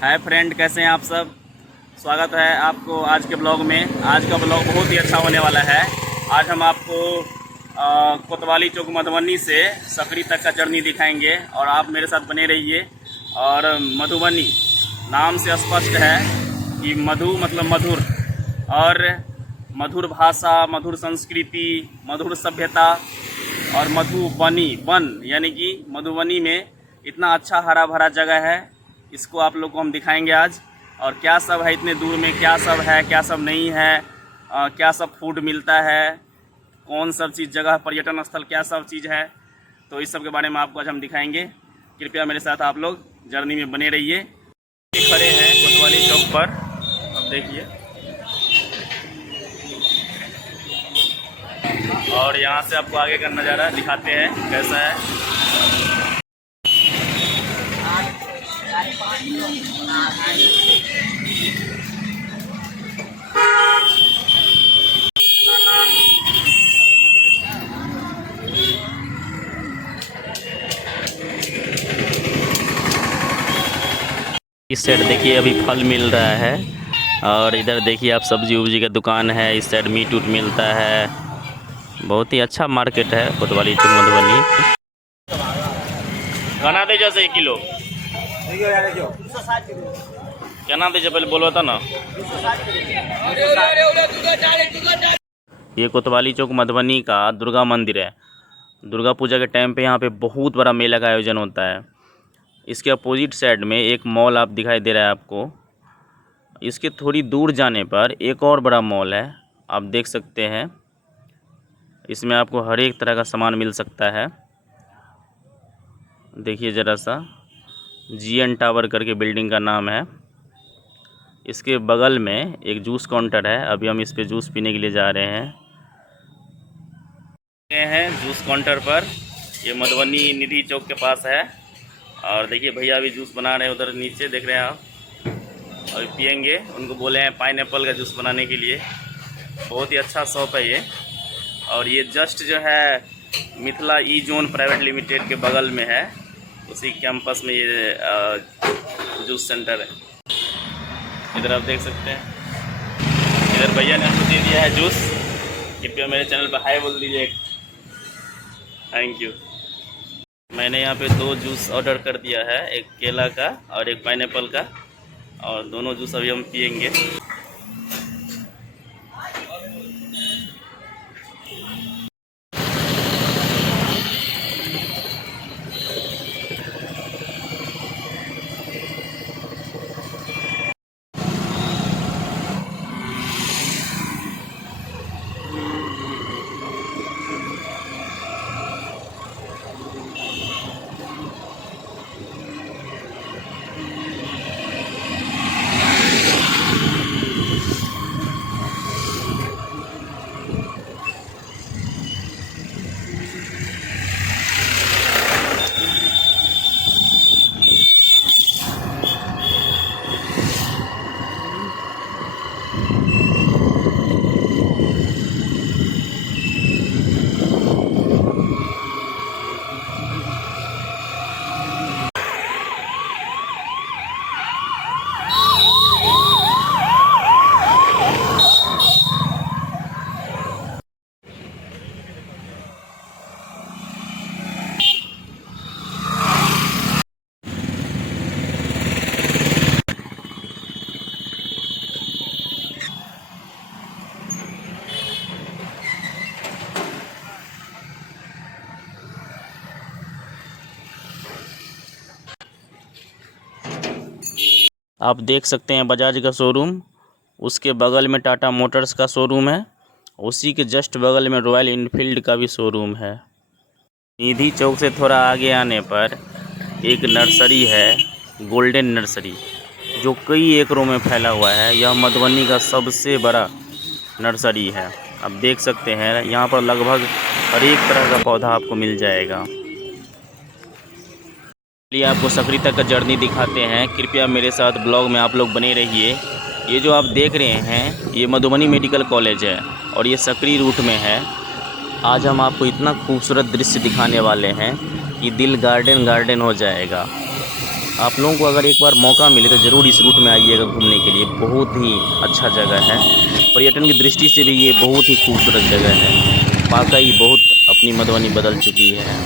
Hi friend, कैसे हैं आप सब। स्वागत है आपको आज के ब्लॉग में। आज का ब्लॉग बहुत ही अच्छा होने वाला है। आज हम आपको कोतवाली चौक मधुबनी से सकरी तक का जर्नी दिखाएंगे और आप मेरे साथ बने रहिए। और मधुबनी नाम से स्पष्ट है कि मधु मतलब मधुर, और मधुर भाषा, मधुर संस्कृति, मधुर सभ्यता और मधुबनी वन यानी कि मधुबनी में इतना अच्छा हरा भरा जगह है। इसको आप लोग को हम दिखाएंगे आज। और क्या सब है इतने दूर में, क्या सब है क्या सब नहीं है, क्या सब फूड मिलता है, कौन सब चीज़ जगह, पर्यटन स्थल क्या सब चीज़ है, तो इस सब के बारे में आपको आज हम दिखाएंगे। कृपया मेरे साथ आप लोग जर्नी में बने रहिए। खड़े हैं कोतवाली चौक पर, अब देखिए, और यहाँ से आपको आगे का नज़ारा दिखाते हैं कैसा है। इस साइड देखिए अभी फल मिल रहा है, और इधर देखिए आप सब्जी उब्जी का दुकान है। इस साइड मीट उट मिलता है। बहुत ही अच्छा मार्केट है कोतवाली चौक मधुबनी। खाना दे जैसे 1 किलो क्या नाम दीजिए, पहले बोलो था ना। ये कोतवाली चौक मधुबनी का दुर्गा मंदिर है। दुर्गा पूजा के टाइम पे यहाँ पे बहुत बड़ा मेला का आयोजन होता है। इसके अपोजिट साइड में एक मॉल आप दिखाई दे रहा है आपको। इसके थोड़ी दूर जाने पर एक और बड़ा मॉल है, आप देख सकते हैं। इसमें आपको हर एक तरह का सामान मिल सकता है। देखिए ज़रा सा, GN टावर करके बिल्डिंग का नाम है। इसके बगल में एक जूस काउंटर है। अभी हम इस पे जूस पीने के लिए जा रहे हैं। गए हैं जूस काउंटर पर, ये मधुबनी निधि चौक के पास है। और देखिए भैया अभी जूस बना रहे हैं, उधर नीचे देख रहे हैं आप। अभी पियेंगे, उनको बोले हैं पाइनएप्पल का जूस बनाने के लिए। बहुत ही अच्छा शॉप है ये। और ये जस्ट जो है मिथिला ई जोन प्राइवेट लिमिटेड के बगल में है, उसी कैंपस में ये जूस सेंटर है। इधर आप देख सकते हैं, इधर भैया ने हमको दे दिया है जूस। कृपया मेरे चैनल पर हाय बोल दीजिए। Thank you. मैंने यहाँ पे 2 जूस ऑर्डर कर दिया है, एक केला का और एक पाइनएप्पल का, और दोनों जूस अभी हम पियेंगे। आप देख सकते हैं बजाज का शोरूम, उसके बगल में टाटा मोटर्स का शोरूम है, उसी के जस्ट बगल में रॉयल इनफील्ड का भी शोरूम है। निधि चौक से थोड़ा आगे आने पर एक नर्सरी है, गोल्डन नर्सरी, जो कई एकड़ों में फैला हुआ है। यह मधुबनी का सबसे बड़ा नर्सरी है। आप देख सकते हैं यहाँ पर लगभग हर एक तरह का पौधा आपको मिल जाएगा। चलिए आपको सकरी तक का जर्नी दिखाते हैं। कृपया मेरे साथ ब्लॉग में आप लोग बने रहिए। ये जो आप देख रहे हैं ये मधुबनी मेडिकल कॉलेज है और ये सकरी रूट में है। आज हम आपको इतना खूबसूरत दृश्य दिखाने वाले हैं कि दिल गार्डन गार्डन हो जाएगा। आप लोगों को अगर एक बार मौका मिले तो ज़रूर इस रूट में आइएगा घूमने के लिए। बहुत ही अच्छा जगह है, पर्यटन की दृष्टि से भी ये बहुत ही खूबसूरत जगह है। वाकई बहुत अपनी मधुबनी बदल चुकी है।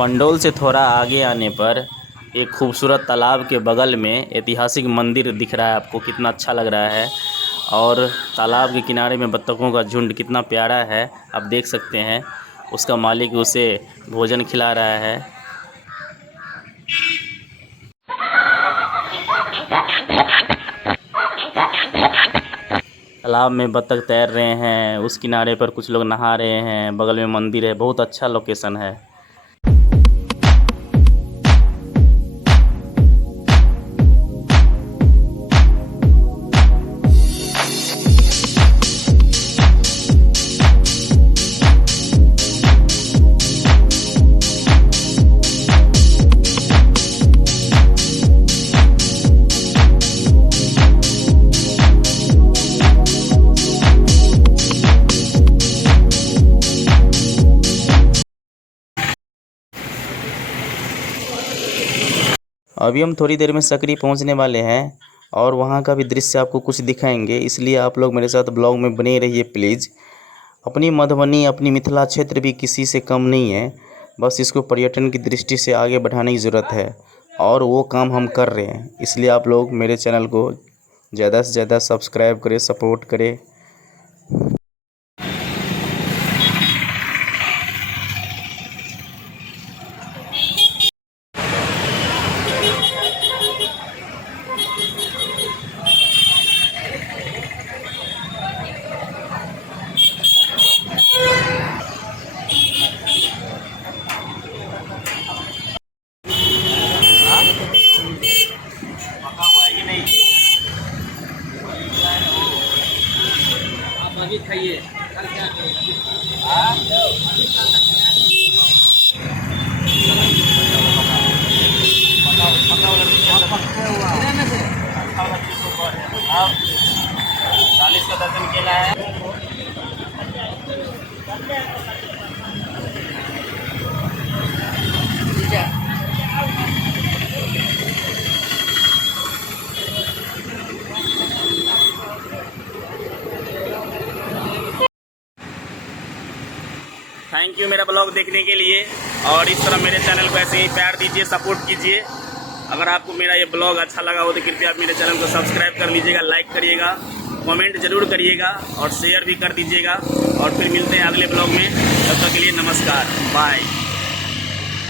पंडोल से थोड़ा आगे आने पर एक खूबसूरत तालाब के बगल में ऐतिहासिक मंदिर दिख रहा है। आपको कितना अच्छा लग रहा है। और तालाब के किनारे में बत्तखों का झुंड कितना प्यारा है, आप देख सकते हैं। उसका मालिक उसे भोजन खिला रहा है। तालाब में बत्तख तैर रहे हैं, उस किनारे पर कुछ लोग नहा रहे हैं, बगल में मंदिर है। बहुत अच्छा लोकेशन है। अभी हम थोड़ी देर में सकरी पहुंचने वाले हैं और वहां का भी दृश्य आपको कुछ दिखाएंगे, इसलिए आप लोग मेरे साथ ब्लॉग में बने रहिए प्लीज़। अपनी मधुबनी, अपनी मिथिला क्षेत्र भी किसी से कम नहीं है। बस इसको पर्यटन की दृष्टि से आगे बढ़ाने की ज़रूरत है और वो काम हम कर रहे हैं। इसलिए आप लोग मेरे चैनल को ज़्यादा से ज़्यादा सब्सक्राइब करें, सपोर्ट करें। अभी खाइए। आप 40 का दर्जन केला है। थैंक यू मेरा ब्लॉग देखने के लिए, और इस तरह मेरे चैनल को ऐसे ही प्यार दीजिए, सपोर्ट कीजिए। अगर आपको मेरा ये ब्लॉग अच्छा लगा हो तो कृपया आप मेरे चैनल को सब्सक्राइब कर लीजिएगा, लाइक करिएगा, कमेंट जरूर करिएगा और शेयर भी कर दीजिएगा। और फिर मिलते हैं अगले ब्लॉग में। तब तक के लिए नमस्कार, बाय।